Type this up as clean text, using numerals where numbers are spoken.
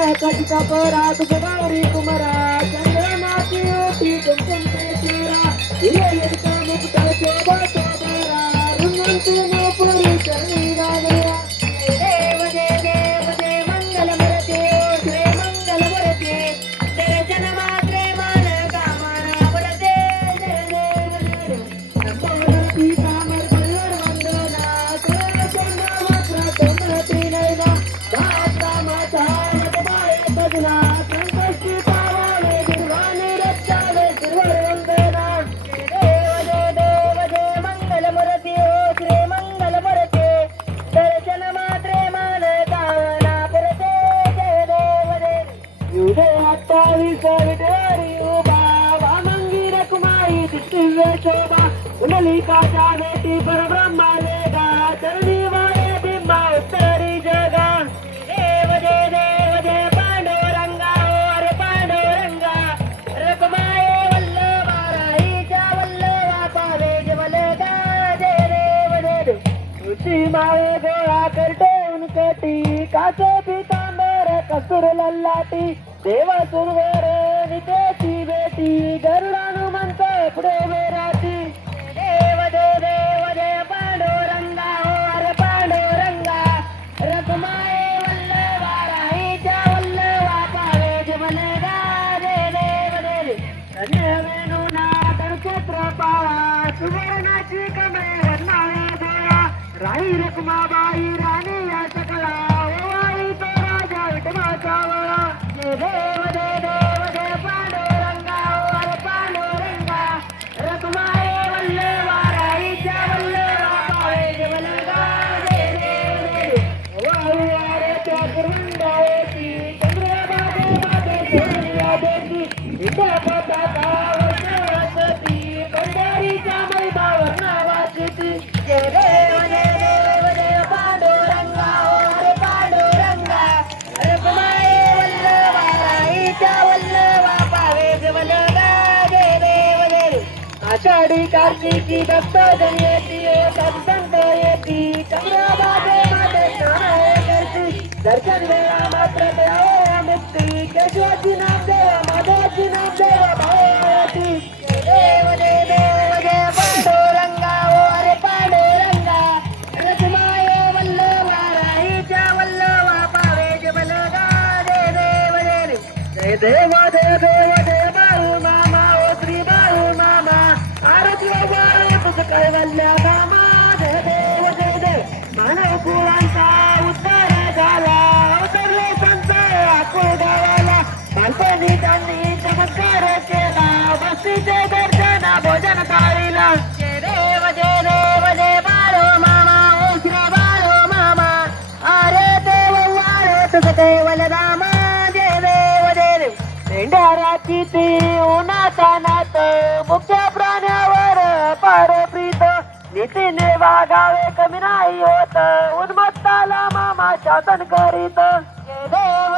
कटिका परात गौरी कुमारा चंद्रमाती होती कुमकुम तेरा हिरेलिका मुक्ता शोभा शोभरा रुंगंतु नोपुरी शरीरा गया देव जय देव जय मंगल मूर्ती श्री मंगल मूर्ती दर्शन मात्रे मन कामना पडते जय देव जय देव नंबरती कामर बळवर वंदना चंद्र मात्र चंद्रती नैना दाता माता नटमाय भजना संकष्टी पावले दुर्वाणी रक्षावे तिरुवर वंदना देव जय मंगल मूर्ती श्री मंगल मूर्ती दर्शन मात्रे मन कामना पडते जय देव जय देव युधे 28 विटेवरी उभा वामंगी रकुमाई दिव्य शोभा कुंडलिका जावेती परब्रह्म वेगा चरणी वाळे बिंबा उत्तरी जगा देव जय पांडुरंगा अरे पांडुरंगा रखमाये वल्लभा राईच्या वल्लभा पावे जवलगा जय देव जय देव तुझी माळे गोळा करते उनकटी काचे पितांबर कसूर लल्लाटी देव सुरवर नितेची बेटी गरुडानुमंत पुढे वेराती देव जय पांडुरंगा अरे पांडुरंगा रखमाये वल्लभा राईच्या वल्लभा पावे जवलगा जय देव जय देव धन्य वेणूना तडक्षेत्र पावा सुवर्णाची कमळे वर्णावे देवा राई रखमाबाई राणी या सकला ओवाळी तो राजा विठमाचा वळा जय देव जय पांडुरंगा अरे पांडुरंगा रखमाये वल्लभा राईच्या वल्लभा पावे जवलगा जय देव जय देव ओवाळी वाऱ्याच्या गुरुंडावती चंद्रबागे मागे सोनिया देती विद्या पताका वर्षवती पंढरीच्या मैदावर नावाची जय देव पांडुरंगा अरे पांडुरंगा रखमाये वल्लभा राईच्या वल्लभा पावे जवलगा जय देव जय देव आषाढी कार्तिकी भक्तजन येती सत्संग येती चंद्रबागे मागे स्नान करती दर्शन वेळा मात्र देवा मुक्ती केशवाची नाम देवा माधवाची नाम देवा भावती जय पांडुरंगा अरे पांडुरंगा रखमाये वल्लभा राईच्या वल्लभा पावे जवलगा जय देव जय देव जय देवा जय देव जय बाळू मामा ओ श्री बाळू मामा आरती वाळे तुझ कैवल्य मामा जय देव मानव कुळांचा उद्धार झाला अवतरले संत आकुळ गावाला बालपणी त्यांनी चमत्कार केला बस्तीचे दर्शन भोजन थाळीला जय देव बाळो मामा ओ श्री बाळो मामा अरे देव वाळे तुझ कैवल दामा जय देव मेंढ्याराची ती उन्हाचा नात मुख्य प्राण्यावर पार प्रीत नीतीने वागावे कमी नाही होत उन्मत्ताला मामा शासन करीत जय देव